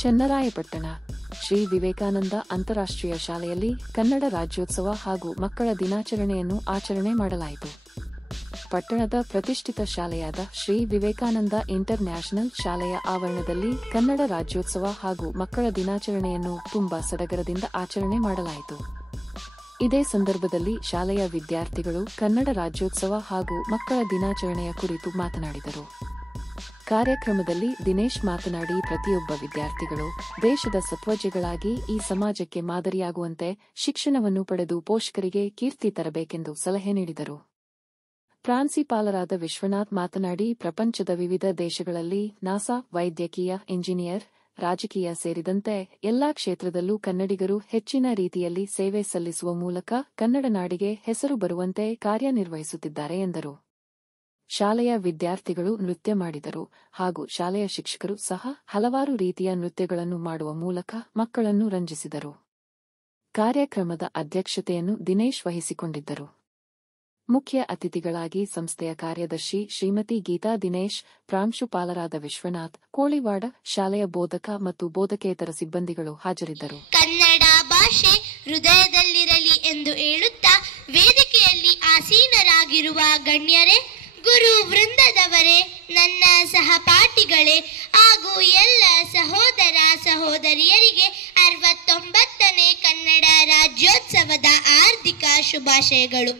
ಚನ್ನರಾಯಪಟ್ಟಣ ಶ್ರೀ ವಿವೇಕಾನಂದ ಅಂತಾರಾಷ್ಟ್ರೀಯ ಶಾಲೆಯಲ್ಲಿ ಕನ್ನಡ ರಾಜ್ಯೋತ್ಸವ ಹಾಗೂ ಮಕ್ಕಳ ದಿನಾಚರಣೆಯನ್ನು ಆಚರಣೆ ಮಾಡಲಾಯಿತು. ಪಟ್ಟಣದ ಪ್ರತಿಷ್ಠಿತ ಶಾಲೆಯಾದ ಶ್ರೀ ವಿವೇಕಾನಂದ ಇಂಟರ್ ನ್ಯಾಷನಲ್ ಶಾಲೆಯ ಆವರಣದಲ್ಲಿ ಕನ್ನಡ ರಾಜ್ಯೋತ್ಸವ ಹಾಗೂ ಮಕ್ಕಳ ದಿನಾಚರಣೆಯನ್ನು ತುಂಬಾ ಸಡಗರದಿಂದ ಆಚರಣೆ ಮಾಡಲಾಯಿತು. ಇದೇ ಸಂದರ್ಭದಲ್ಲಿ ಶಾಲೆಯ ವಿದ್ಯಾರ್ಥಿಗಳು ಕನ್ನಡ ರಾಜ್ಯೋತ್ಸವ ಹಾಗೂ ಮಕ್ಕಳ ದಿನಾಚರಣೆಯ ಕುರಿತು ಮಾತನಾಡಿದರು. ಕಾರ್ಯಕ್ರಮದಲ್ಲಿ ದಿನೇಶ್ ಮಾತನಾಡಿ, ಪ್ರತಿಯೊಬ್ಬ ವಿದ್ಯಾರ್ಥಿಗಳು ದೇಶದ ಸತ್ವಜ್ಞಗಳಾಗಿ ಈ ಸಮಾಜಕ್ಕೆ ಮಾದರಿಯಾಗುವಂತೆ ಶಿಕ್ಷಣವನ್ನು ಪಡೆದು ಪೋಷಕರಿಗೆ ಕೀರ್ತಿ ತರಬೇಕೆಂದು ಸಲಹೆ ನೀಡಿದರು. ಪ್ರಾಂಶುಪಾಲರಾದ ವಿಶ್ವನಾಥ್ ಮಾತನಾಡಿ, ಪ್ರಪಂಚದ ವಿವಿಧ ದೇಶಗಳಲ್ಲಿ ನಾಸಾ, ವೈದ್ಯಕೀಯ, ಇಂಜಿನಿಯರ್, ರಾಜಕೀಯ ಸೇರಿದಂತೆ ಎಲ್ಲಾ ಕ್ಷೇತ್ರದಲ್ಲೂ ಕನ್ನಡಿಗರು ಹೆಚ್ಚಿನ ರೀತಿಯಲ್ಲಿ ಸೇವೆ ಸಲ್ಲಿಸುವ ಮೂಲಕ ಕನ್ನಡ ನಾಡಿಗೆ ಹೆಸರು ಬರುವಂತೆ ಕಾರ್ಯನಿರ್ವಹಿಸುತ್ತಿದ್ದಾರೆ ಎಂದರು. ಶಾಲೆಯ ವಿದ್ಯಾರ್ಥಿಗಳು ನೃತ್ಯ ಮಾಡಿದರು ಹಾಗೂ ಶಾಲೆಯ ಶಿಕ್ಷಕರು ಸಹ ಹಲವಾರು ರೀತಿಯ ನೃತ್ಯಗಳನ್ನು ಮಾಡುವ ಮೂಲಕ ಮಕ್ಕಳನ್ನು ರಂಜಿಸಿದರು. ಕಾರ್ಯಕ್ರಮದ ಅಧ್ಯಕ್ಷತೆಯನ್ನು ದಿನೇಶ್ ವಹಿಸಿಕೊಂಡಿದ್ದರು. ಮುಖ್ಯ ಅತಿಥಿಗಳಾಗಿ ಸಂಸ್ಥೆಯ ಕಾರ್ಯದರ್ಶಿ ಶ್ರೀಮತಿ ಗೀತಾ ದಿನೇಶ್, ಪ್ರಾಂಶುಪಾಲರಾದ ವಿಶ್ವನಾಥ್, ಕೋಳಿವಾಡ ಶಾಲೆಯ ಬೋಧಕ ಮತ್ತು ಬೋಧಕೇತರ ಸಿಬ್ಬಂದಿಗಳು ಹಾಜರಿದ್ದರು. ಕನ್ನಡ ಭಾಷೆ ಹೃದಯದಲ್ಲಿರಲಿ ಎಂದು ಹೇಳುತ್ತಾ ವೇದಿಕೆಯಲ್ಲಿ ಆಸೀನರಾಗಿರುವ ಗಣ್ಯರೇ, ಗುರು ವೃಂದದವರೇ, ನನ್ನ ಸಹಪಾಠಿಗಳೇ ಹಾಗೂ ಎಲ್ಲ ಸಹೋದರ ಸಹೋದರಿಯರಿಗೆ 69ನೇ ಕನ್ನಡ ರಾಜ್ಯೋತ್ಸವದ ಹಾರ್ದಿಕ ಶುಭಾಶಯಗಳು.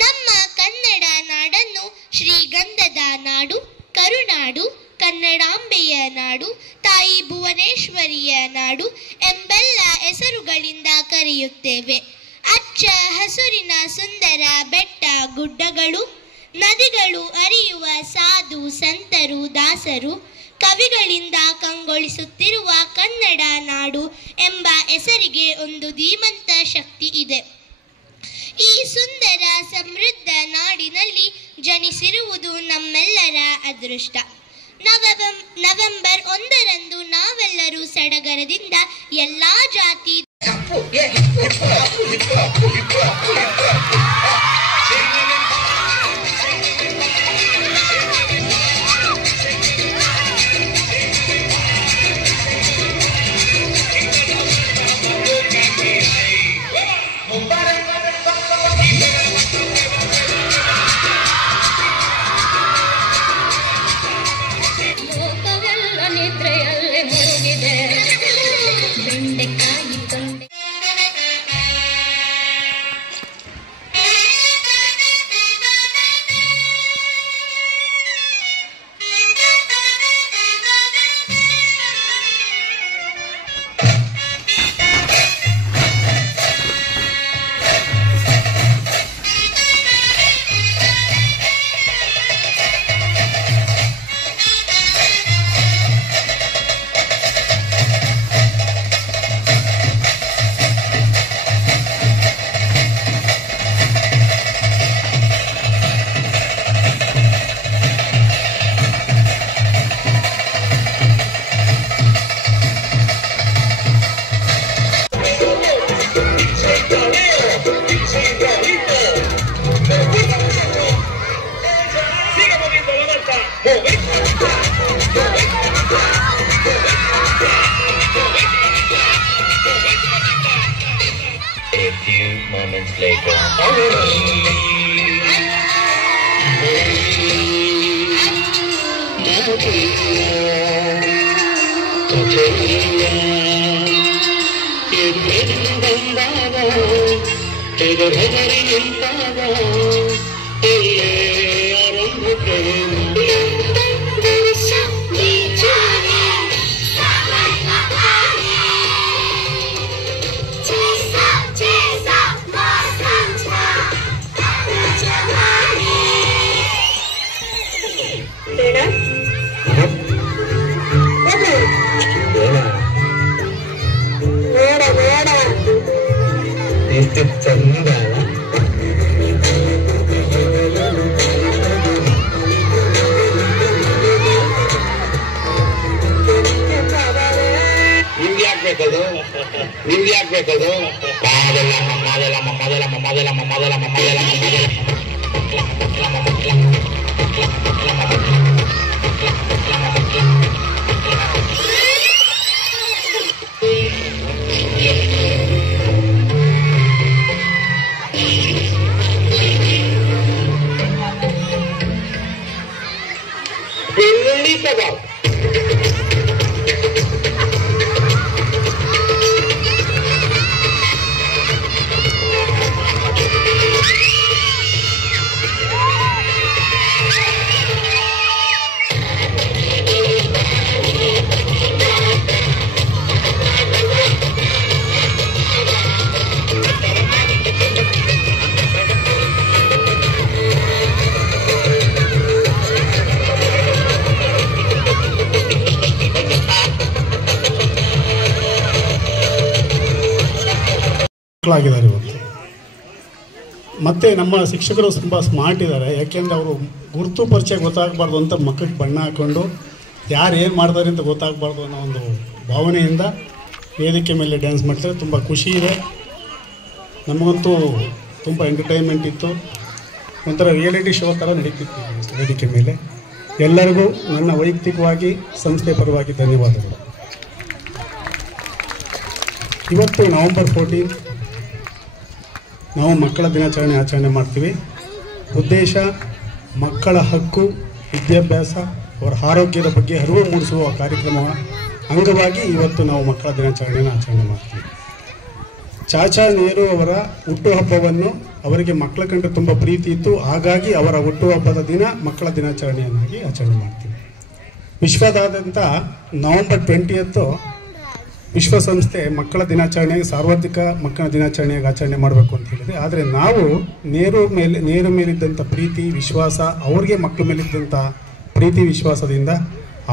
ನಮ್ಮ ಕನ್ನಡ ನಾಡನ್ನು ಶ್ರೀಗಂಧದ ನಾಡು, ಕರುನಾಡು, ಕನ್ನಡಾಂಬೆಯ ನಾಡು, ತಾಯಿ ಭುವನೇಶ್ವರಿಯ ನಾಡು ಎಂಬೆಲ್ಲ ಹೆಸರುಗಳಿಂದ ಕರೆಯುತ್ತೇವೆ. ಅಚ್ಚ ಹಸುರಿನ ಸುಂದರ ಬೆಟ್ಟ ಗುಡ್ಡಗಳು, ನದಿಗಳು ಹರಿಯುವ ಸಾಧು ಸಂತರು ದಾಸರು, ಕವಿಗಳಿಂದ ಕಂಗೊಳಿಸುತ್ತಿರುವ ಕನ್ನಡ ನಾಡು ಎಂಬ ಹೆಸರಿಗೆ ಒಂದು ಧೀಮಂತ ಶಕ್ತಿ ಇದೆ. ಈ ಸುಂದರ ಸಮೃದ್ಧ ನಾಡಿನಲ್ಲಿ ಜನಿಸಿರುವುದು ನಮ್ಮೆಲ್ಲರ ಅದೃಷ್ಟ. ನವೆಂಬರ್ 1ರಂದು ನಾವೆಲ್ಲರೂ ಸಡಗರದಿಂದ ಎಲ್ಲಾ ಜಾತಿ moments later. ನಿಮ್ಗೆ ಯಾಕಬೇಕದು? ಮಕ್ಕಳಾಗಿದ್ದಾರೆ ಇವತ್ತು. ಮತ್ತು ನಮ್ಮ ಶಿಕ್ಷಕರು ತುಂಬ ಸ್ಮಾರ್ಟ್ ಇದ್ದಾರೆ. ಯಾಕೆಂದರೆ ಅವರು ಗುರುತು ಪರಿಚಯ ಗೊತ್ತಾಗಬಾರ್ದು ಅಂತ ಮಕ್ಕಳಿಗೆ ಬಣ್ಣ ಹಾಕ್ಕೊಂಡು ಯಾರು ಏನು ಮಾಡ್ತಾರೆ ಅಂತ ಗೊತ್ತಾಗಬಾರ್ದು ಅನ್ನೋ ಒಂದು ಭಾವನೆಯಿಂದ ವೇದಿಕೆ ಮೇಲೆ ಡ್ಯಾನ್ಸ್ ಮಾಡ್ತಾರೆ. ತುಂಬ ಖುಷಿ ಇದೆ. ನಮಗಂತೂ ತುಂಬ ಎಂಟರ್ಟೈನ್ಮೆಂಟ್ ಇತ್ತು. ಒಂಥರ ರಿಯಾಲಿಟಿ ಶೋ ಥರ ನಡೀತಿತ್ತು ವೇದಿಕೆ ಮೇಲೆ. ಎಲ್ಲರಿಗೂ ನನ್ನ ವೈಯಕ್ತಿಕವಾಗಿ ಸಂಸ್ಥೆ ಪರವಾಗಿ ಧನ್ಯವಾದಗಳು. ಇವತ್ತು ನವೆಂಬರ್ 14 ನಾವು ಮಕ್ಕಳ ದಿನಾಚರಣೆ ಆಚರಣೆ ಮಾಡ್ತೀವಿ. ಉದ್ದೇಶ ಮಕ್ಕಳ ಹಕ್ಕು, ವಿದ್ಯಾಭ್ಯಾಸ, ಅವರ ಆರೋಗ್ಯದ ಬಗ್ಗೆ ಅರಿವು ಮೂಡಿಸುವ ಕಾರ್ಯಕ್ರಮ ಅಂಗವಾಗಿ ಇವತ್ತು ನಾವು ಮಕ್ಕಳ ದಿನಾಚರಣೆಯನ್ನು ಆಚರಣೆ ಮಾಡ್ತೀವಿ. ಚಾಚಾ ನೆಹರು ಅವರ ಹುಟ್ಟುಹಬ್ಬವನ್ನು ಅವರಿಗೆ ಮಕ್ಕಳ ಕಂಡ್ರೆ ತುಂಬ ಪ್ರೀತಿ ಇತ್ತು. ಹಾಗಾಗಿ ಅವರ ಹುಟ್ಟುಹಬ್ಬದ ದಿನ ಮಕ್ಕಳ ದಿನಾಚರಣೆಯನ್ನಾಗಿ ಆಚರಣೆ ಮಾಡ್ತೀವಿ. ವಿಶ್ವದಾದ್ಯಂತ ನವೆಂಬರ್ 20 ವಿಶ್ವಸಂಸ್ಥೆ ಮಕ್ಕಳ ದಿನಾಚರಣೆಗೆ ಸಾರ್ವತ್ರಿಕ ಮಕ್ಕಳ ದಿನಾಚರಣೆಯಾಗಿ ಆಚರಣೆ ಮಾಡಬೇಕು ಅಂತ ಹೇಳಿದೆ. ಆದರೆ ನಾವು ನೆಹರು ಮೇಲಿದ್ದಂಥ ಪ್ರೀತಿ ವಿಶ್ವಾಸ, ಅವ್ರಿಗೆ ಮಕ್ಕಳ ಮೇಲಿದ್ದಂಥ ಪ್ರೀತಿ ವಿಶ್ವಾಸದಿಂದ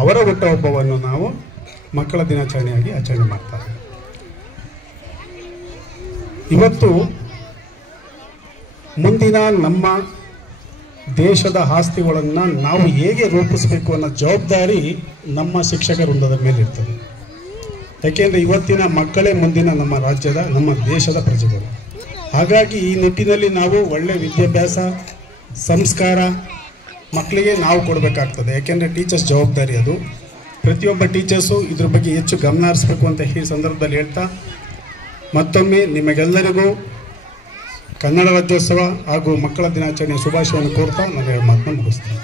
ಅವರ ಹುಟ್ಟುಹಬ್ಬವನ್ನು ನಾವು ಮಕ್ಕಳ ದಿನಾಚರಣೆಯಾಗಿ ಆಚರಣೆ ಮಾಡ್ತಾರೆ. ಇವತ್ತು ಮುಂದಿನ ನಮ್ಮ ದೇಶದ ಆಸ್ತಿಗಳನ್ನು ನಾವು ಹೇಗೆ ರೂಪಿಸಬೇಕು ಅನ್ನೋ ಜವಾಬ್ದಾರಿ ನಮ್ಮ ಶಿಕ್ಷಕ ವೃಂದದ ಮೇಲೆ ಇರ್ತದೆ. ಯಾಕೆಂದರೆ ಇವತ್ತಿನ ಮಕ್ಕಳೇ ಮುಂದಿನ ನಮ್ಮ ರಾಜ್ಯದ, ನಮ್ಮ ದೇಶದ ಪ್ರಜೆಗಳು. ಹಾಗಾಗಿ ಈ ನಿಟ್ಟಿನಲ್ಲಿ ನಾವು ಒಳ್ಳೆಯ ವಿದ್ಯಾಭ್ಯಾಸ, ಸಂಸ್ಕಾರ ಮಕ್ಕಳಿಗೆ ನಾವು ಕೊಡಬೇಕಾಗ್ತದೆ. ಯಾಕೆಂದರೆ ಟೀಚರ್ಸ್ ಜವಾಬ್ದಾರಿ ಅದು. ಪ್ರತಿಯೊಬ್ಬ ಟೀಚರ್ಸು ಇದ್ರ ಬಗ್ಗೆ ಹೆಚ್ಚು ಗಮನ ಹರಿಸಬೇಕು ಅಂತ ಈ ಸಂದರ್ಭದಲ್ಲಿ ಹೇಳ್ತಾ, ಮತ್ತೊಮ್ಮೆ ನಿಮಗೆಲ್ಲರಿಗೂ ಕನ್ನಡ ರಾಜ್ಯೋತ್ಸವ ಹಾಗೂ ಮಕ್ಕಳ ದಿನಾಚರಣೆಯ ಶುಭಾಶಯವನ್ನು ಕೋರ್ತಾ ನಾನು ಮಾತನ್ನು ಮುಗಿಸ್ತೇನೆ.